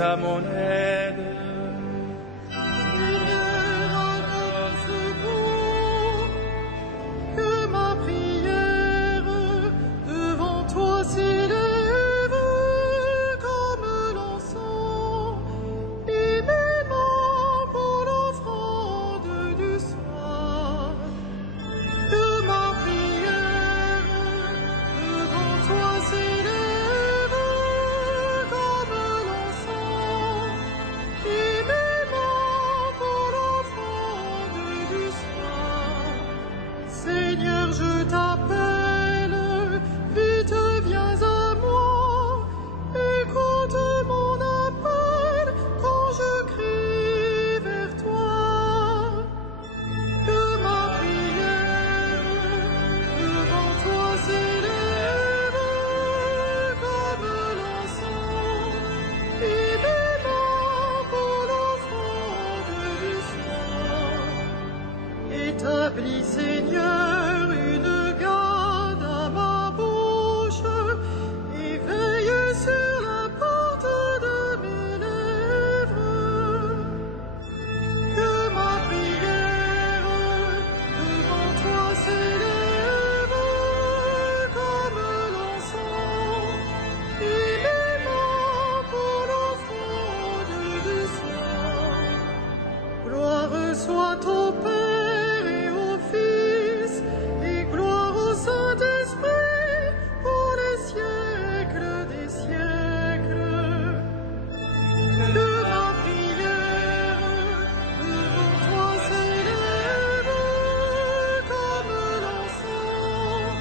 à mon aide. Seigneur, à notre secours, que ma prière devant toi s'élève comme l'encens, et mes mains pour l'offrande du soir. Que ma prière devant toi s'élève comme l'encens, et mes mains pour l'offrande du soir. Seigneur, je t'appelle, vite viens à moi, écoute mon appel quand je crie vers toi. Que ma prière devant toi s'élève comme l'encens, et mes mains pour l'offrande du soir. Établis, Seigneur, une garde à ma bouche, et veille sur la porte de mes lèvres. Que ma prière devant toi s'élève comme l'encens, et mes mains pour l'offrande du soir. Gloire soit au Père et au Fils, et gloire au Saint-Esprit pour les siècles des siècles. Que ma prière devant toi s'élève comme l'encens,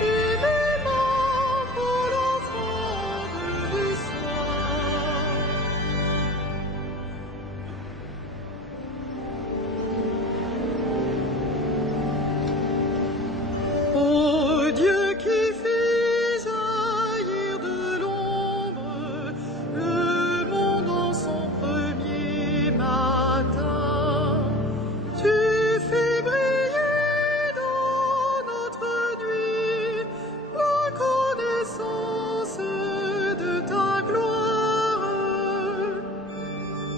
et mes mains pour l'offrande du soir. Ô Dieu qui fis jaillir de l'ombre le monde en son premier matin, tu fais briller dans notre nuit la connaissance de ta gloire.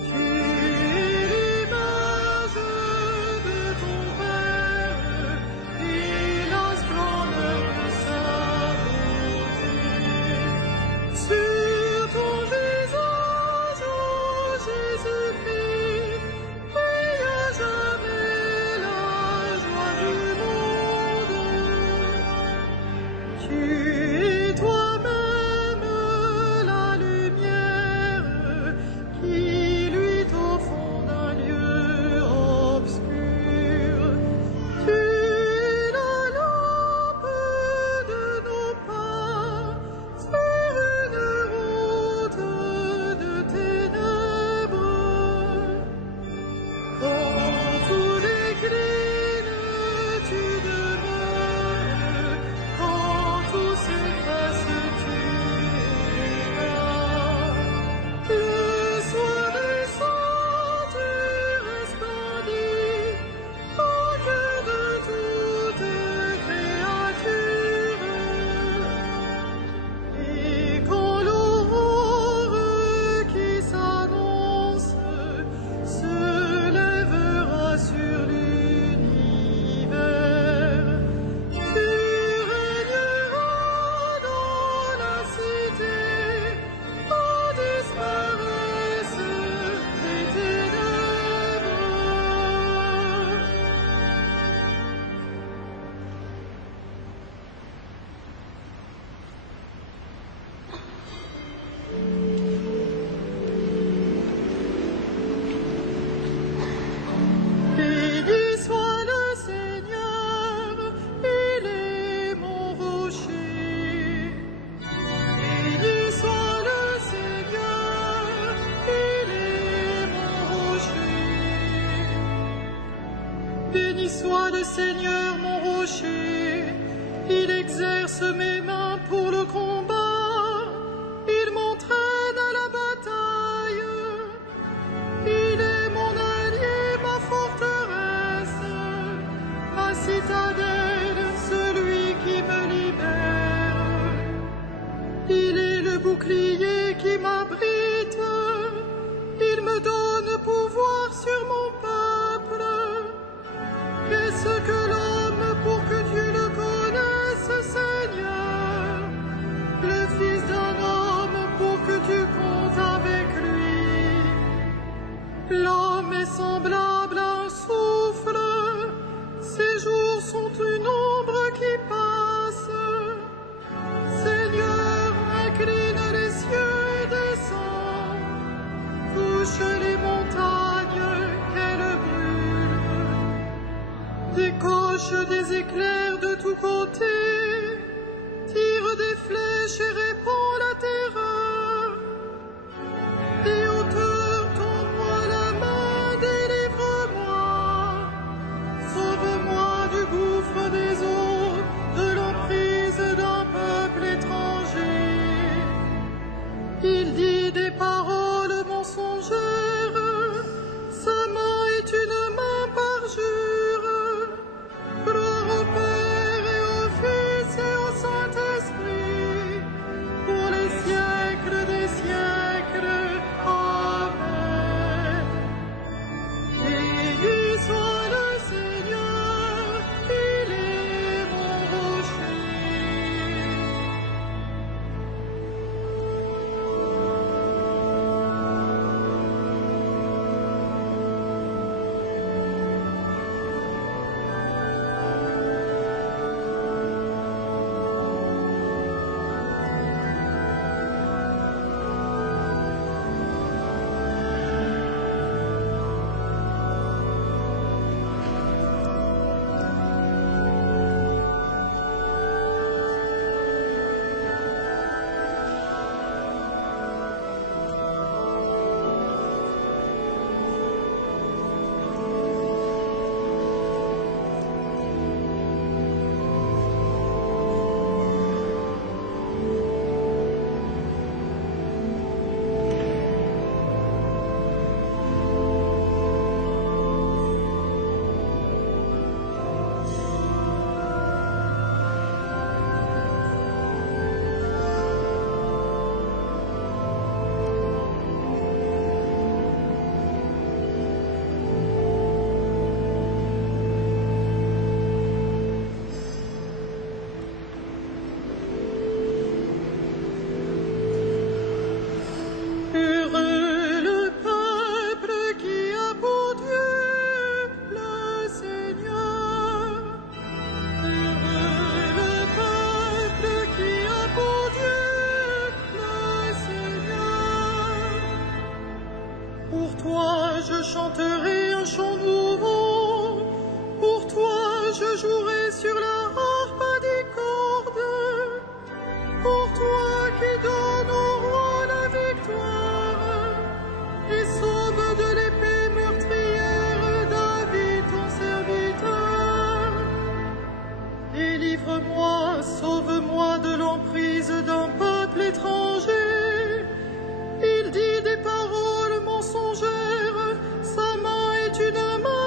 Tu es l'image de ton Père et la splendeur de sa beauté. Sur ton visage, ô Jésus-Christ, brille à jamais la joie du monde. Tu es toi-même la lumière qui luit au fond d'un lieu obscur. Tu es la lampe de nos pas sur une route de ténèbres. Quand tout décline, tu demeures, quand tout s'efface, tu es là. Le soir descend, tu resplendis au cœur de toute créature. Et quand l'aurore qui s'annonce se lèvera sur l'univers, tu régneras dans la cité, où disparaissent les ténèbres. Béni soit le Seigneur, il est mon rocher. Béni soit le Seigneur, il est mon rocher. Béni soit le Seigneur, mon rocher, il exerce mes mains pour le combat, il m'entraîne à la bataille, il est mon allié, ma forteresse, ma citadelle, celui qui me libère. Il est le bouclier qui m'abrite, semblable à un souffle, ses jours sont une ombre qui passe. Seigneur, incline les cieux et descend, touche les montagnes qu'elles brûlent, décoche des éclairs de tous côtés, tire des flèches et répand la terreur. Des hauteurs, tends-moi la main, délivre-moi, sauve-moi du gouffre des eaux, de l'emprise d'un peuple étranger. Il dit des paroles mensongères, sa main est une main parjure. Gloire au Père et au Fils et au Saint-Esprit, pour les siècles des siècles. Amen. Béni soit le Seigneur, il est mon rocher. Heureux le peuple qui a pour Dieu le Seigneur. Heureux le peuple qui a pour Dieu le Seigneur. Pour toi je chanterai un chant nouveau, pour toi je jouerai sur la harpe à 10 cordes, pour toi qui donnes au roi la victoire et sauve de l'épée meurtrière David ton serviteur. Délivre-moi, sauve-moi de l'emprise d'un peuple étranger. Il dit des paroles mensongères, sa main est une main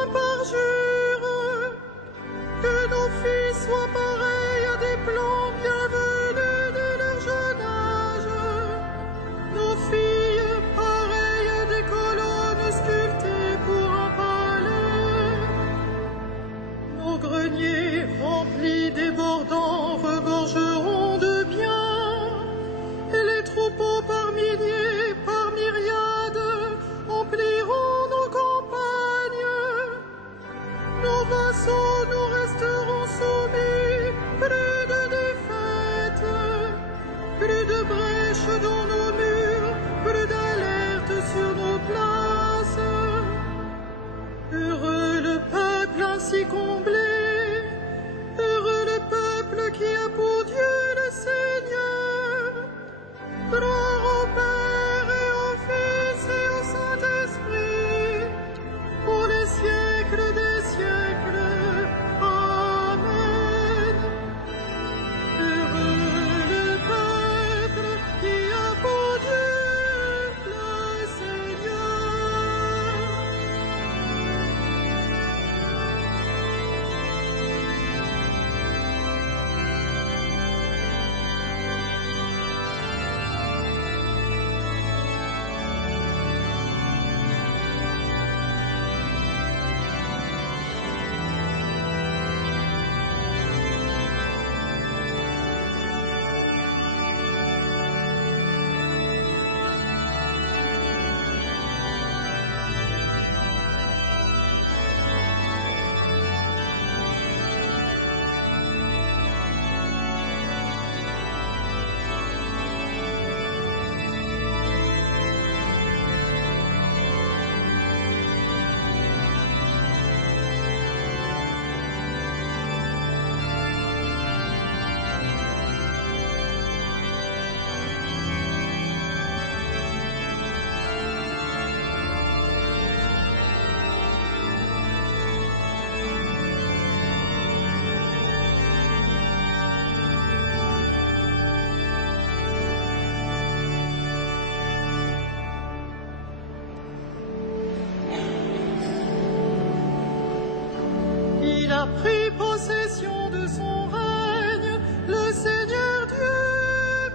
a pris possession de son règne, le Seigneur Dieu,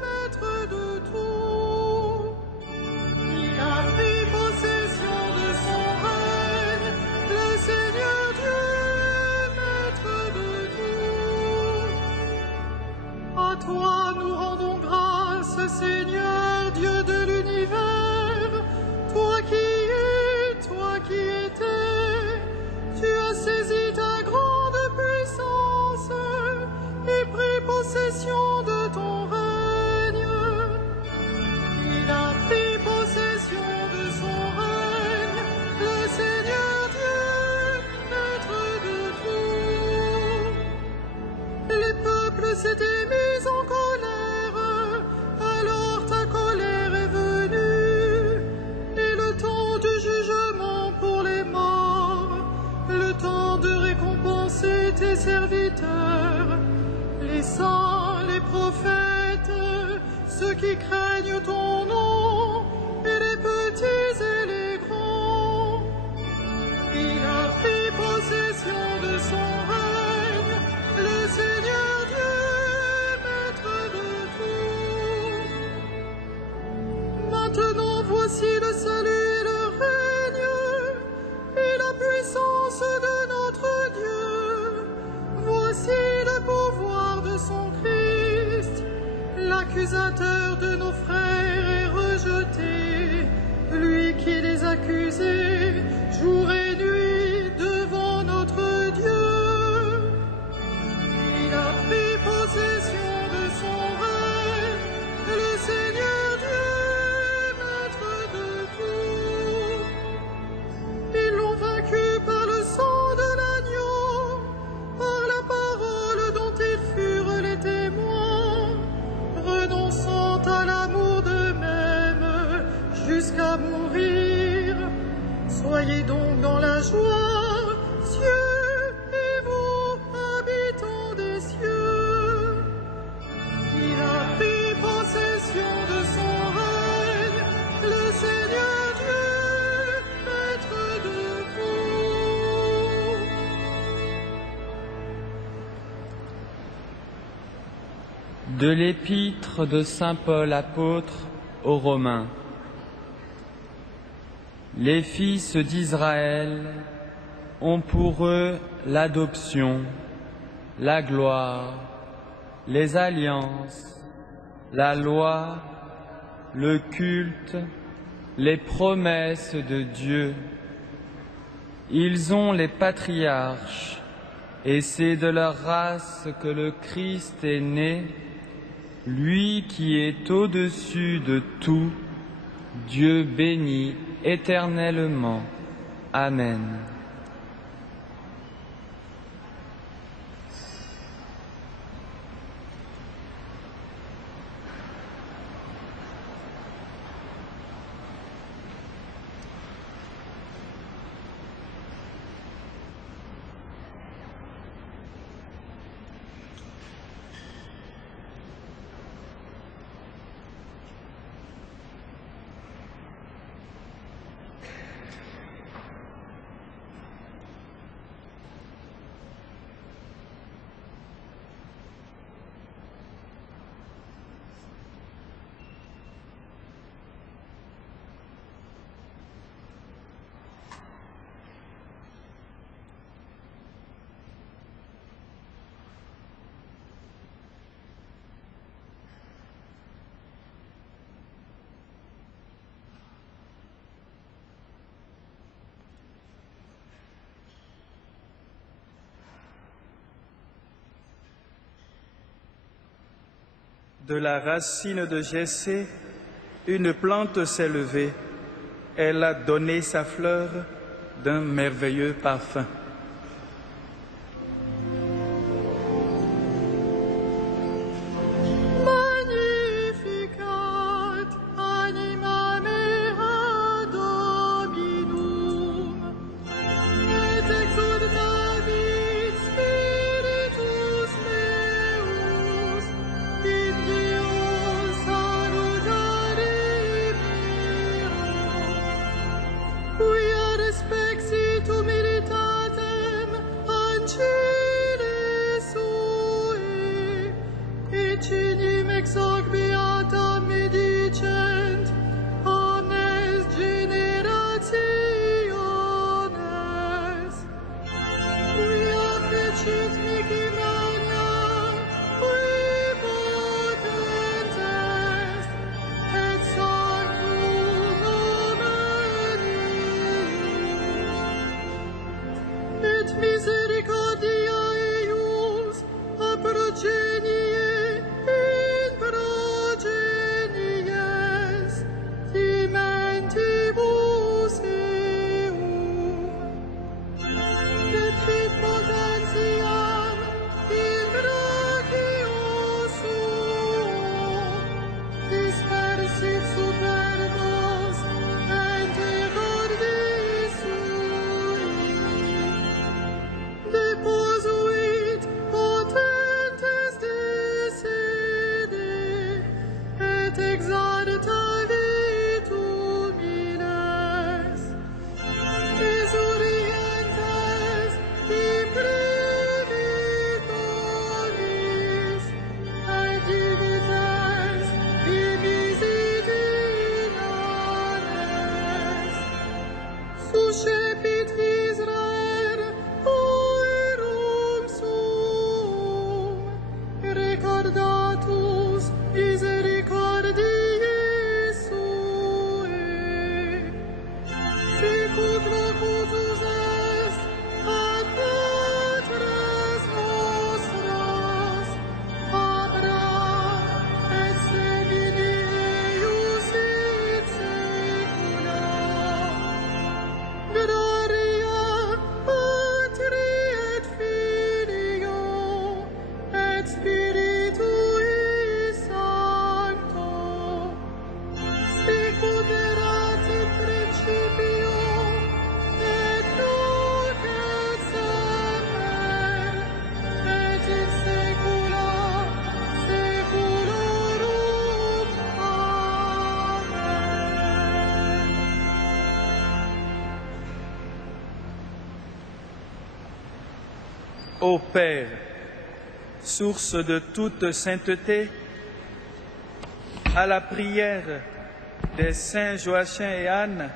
maître de tout. Il a pris possession de son règne, le Seigneur Dieu, maître de tout. À toi nous rendons grâce, Seigneur, Dieu de l'univers, toi qui es, toi qui étais. Tu as saisi ta grande puissance et pris possession de ton règne. Il a pris possession de son règne, le Seigneur Dieu, maître de tout. Les peuples s'étaient mis en colère, alors ta colère est venue, et le temps du jugement pour les morts, le temps de récompenser tes serviteurs, les saints, les prophètes, ceux qui craignent ton nom, et les petits et les grands. Il a pris possession de son règne, le Seigneur Dieu, maître de tout. Maintenant voici le salut et le règne, et la puissance de notre Dieu. Voici le pouvoir de son Christ. L'accusateur de nos frères est rejeté, lui qui les accusait jour et nuit devant notre Dieu. Il a pris possession de son règne, le Seigneur Dieu, maître de tout. Ils l'ont vaincu par le sang de l'agneau, par la parole dont ils furent les témoins, renonçant à l'amour d'eux-mêmes jusqu'à mourir. Soyez donc dans la joie, cieux, et vous, habitants des cieux. Il a pris possession de son règne, le Seigneur Dieu, maître de tout. De l'épître de saint Paul apôtre aux Romains. Les fils d'Israël ont pour eux l'adoption, la gloire, les alliances, la loi, le culte, les promesses de Dieu. Ils ont les patriarches, et c'est de leur race que le Christ est né, lui qui est au-dessus de tout, Dieu béni éternellement. Amen. De la racine de Jessé, une plante s'est levée. Elle a donné sa fleur d'un merveilleux parfum. Magnificat anima mea Dominum, et exultavit spiritus meus, in Deo salutare meo, qui ad spexit humilitate misericordia eius a progenie in progenies dimentibus eum, et fit potentiam in brachio suo, dispersit superbos ente cordis sui, deposuit potentes desede, et exaltavit humiles, exurientes imbrevit bonis, et divites imisit inanes, suscepit Israel oerum suum, recordatus misericordiae suae, sicut locutus est ad patres nostras, Abraham et semini eius in saecula. Gloria Patri et Filio et Spiritui Sancto, sicut erat in principio et nunc et semper et in saecula saeculorum. Amen. Ô Père, source de toute sainteté, à la prière des saints Joachim et Anne,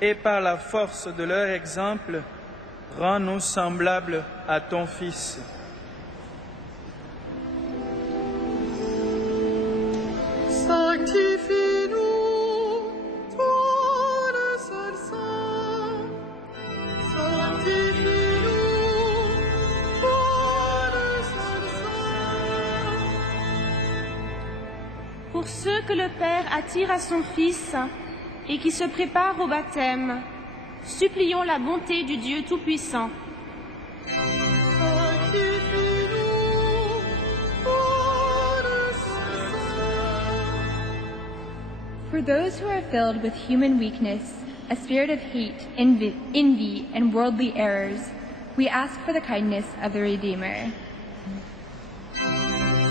et par la force de leur exemple, rends-nous semblables à ton Fils. Sanctifie-nous, toi le seul saint. Sanctifie-nous, toi le seul saint. Pour ceux que le Père attire à son Fils et qui se préparent au baptême, supplions la bonté du Dieu Tout-Puissant. Sanctifie-nous, toi le seul saint. For those who are filled with human weakness, a spirit of hate, envy, and worldly errors, we ask for the kindness of the Redeemer.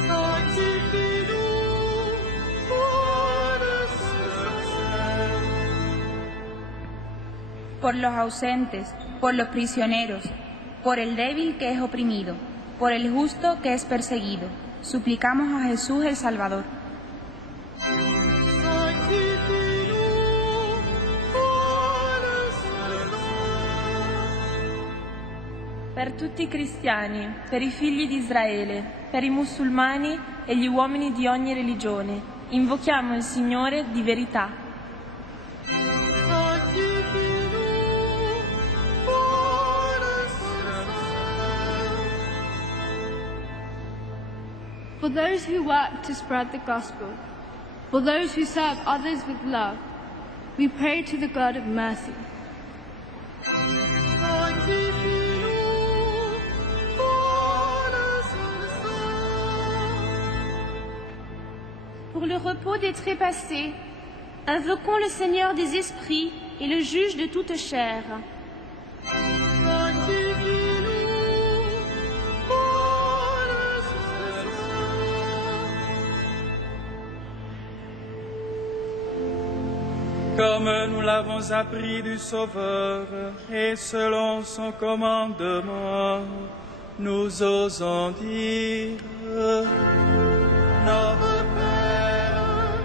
Sanctifie-nous, toi le seul saint. por los ausentes, por los prisioneros, por el débil que es oprimido, por el justo que es perseguido. Suplicamos a Jesús el Salvador. Sanctifie-nous, toi le seul saint. Per tutti i cristiani, per i figli di Israele, per i musulmani e gli uomini di ogni religione, invochiamo il Signore di verità. Sanctifie-nous, toi le seul saint. For those who work to spread the gospel, for those who serve others with love, we pray to the God of mercy. Sanctifie-nous, toi le seul saint. Pour le repos des trépassés, invoquons le Seigneur des esprits et le juge de toute chair. Sanctifie-nous, toi le seul saint. Comme nous l'avons appris du Sauveur, et selon son commandement, nous osons dire: Notre Père,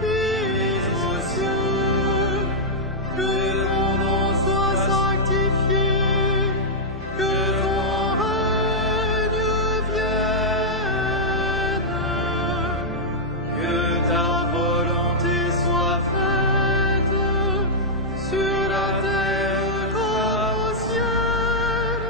qui es aux cieux, que ton nom soit sanctifié, que ton règne vienne, que ta volonté soit faite sur la terre comme au ciel.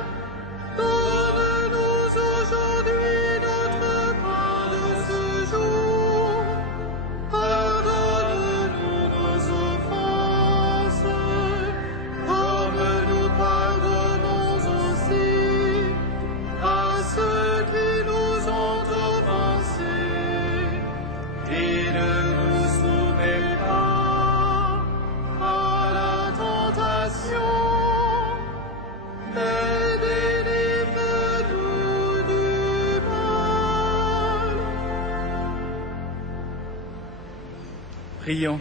Prions.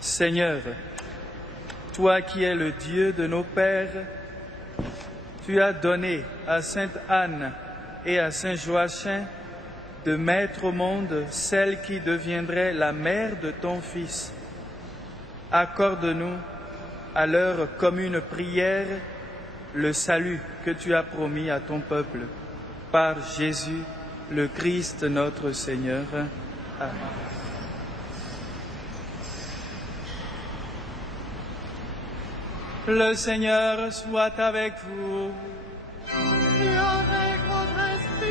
Seigneur, toi qui es le Dieu de nos pères, tu as donné à Sainte Anne et à Saint Joachim de mettre au monde celle qui deviendrait la mère de ton Fils. Accorde-nous à leur commune prière le salut que tu as promis à ton peuple. Par Jésus, le Christ notre Seigneur. Amen. Le Seigneur soit avec vous. Et avec votre esprit.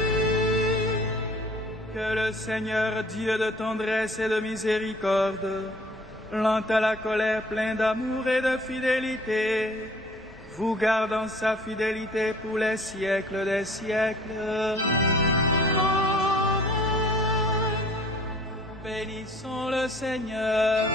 Que le Seigneur, Dieu de tendresse et de miséricorde, lent à la colère, plein d'amour et de fidélité, vous garde en sa fidélité pour les siècles des siècles. Amen. Bénissons le Seigneur.